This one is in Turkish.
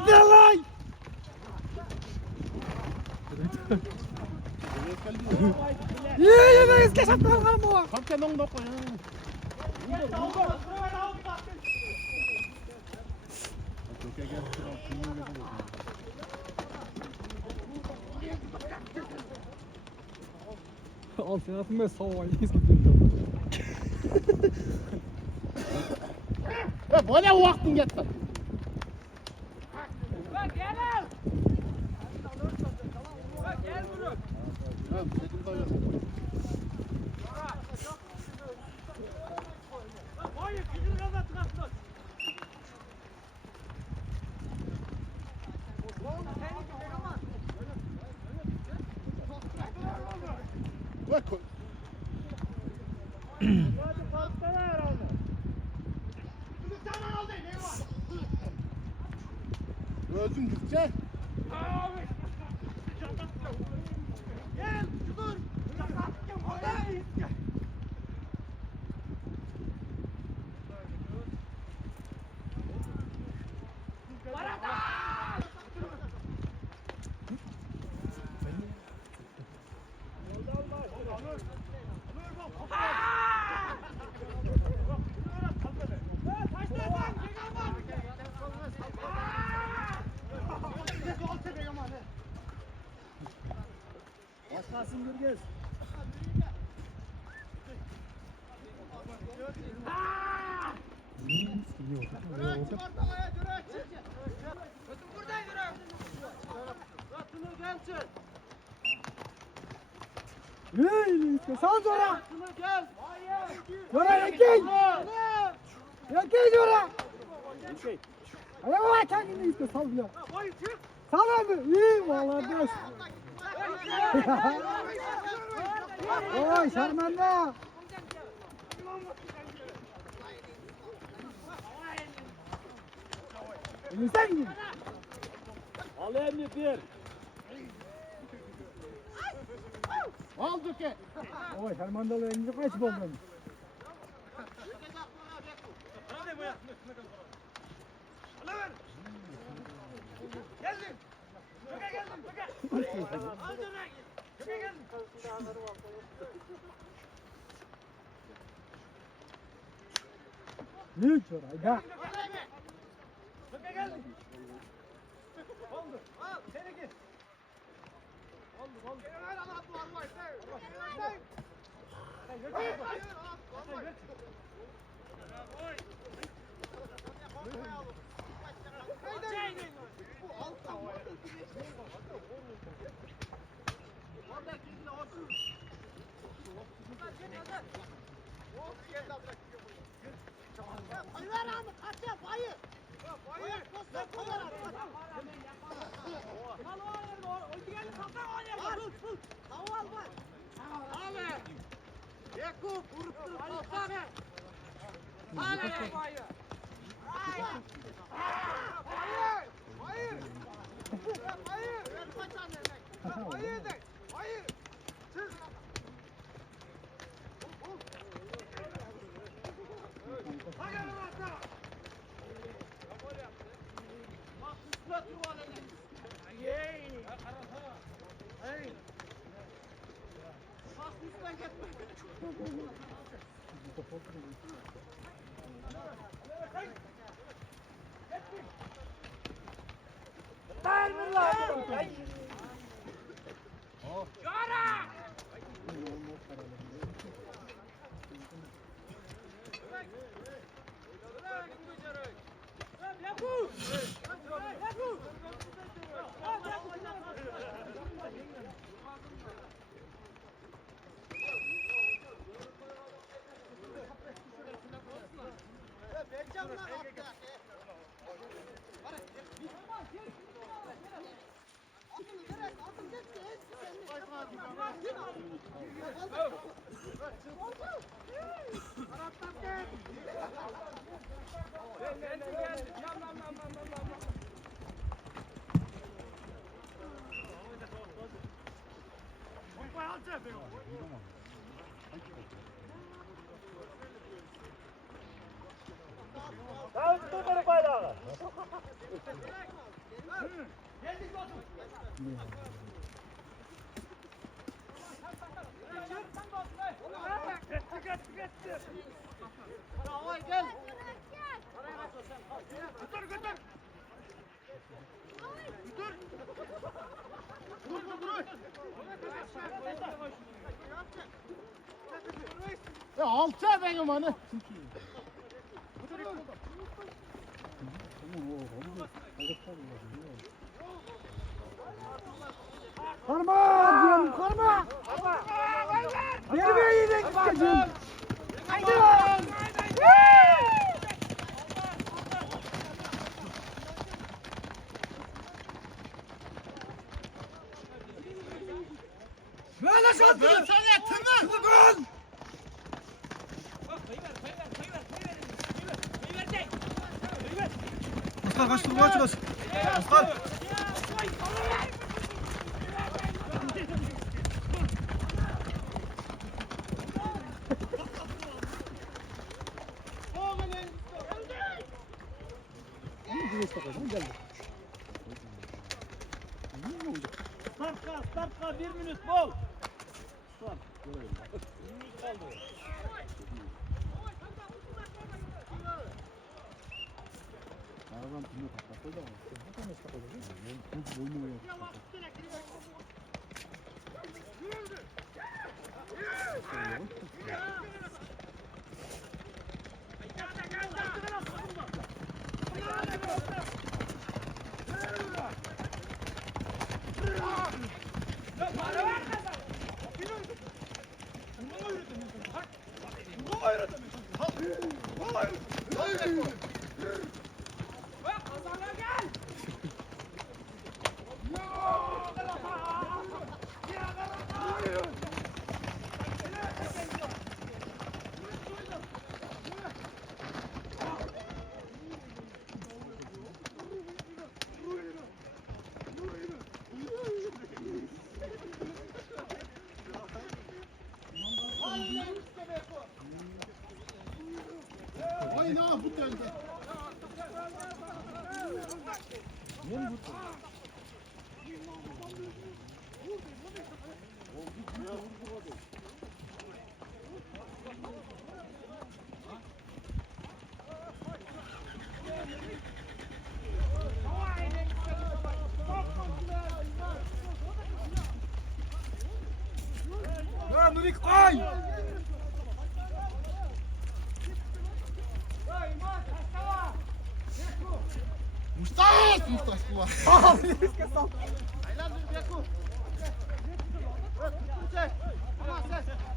Hadi lan! Yine iske şaptan kalma. Kapten on dakika ya. Al sen atma savayı iske. Böyle vaktin yetti. Gel buraya. Hayır, gücünü kadar tıkatmaz. Bak. Hadi patlara herhalde. Gözüm gidecek. Gel, dur. Başlasın Gürgez. Sağ zora. Zora yakın. Yakın zora. Ayağına kendini iste sal bile. Sal abi. İyi vallahi biraz. Oy Şarmanda. Sen git. Al elini bir. Aldı ki. Oy Şarmandalı elini kaç buldun? Hadi bu ya. Alır. Geldim. Köke geldim. Köke. Al döne. Köke geldim. Büyük orayda. Köke geldim. Oldu. Al seni git. Oldu. Ver Allah bu var. Geldik dostum. Götür götür. Ya alça benim onu. Karma diyorum karma. Nereye yedin gideceksin? Haydi. Böyle şartı. Ben sana tını. Gol. Oscar kaç tur maç var? Oscar. Startka 1 minut bol. Ay ne bu döndü. Ya Nurik ay. Mustas! Mustas kuva. Sal. Aylan dur Beku. Çek. Ama ses.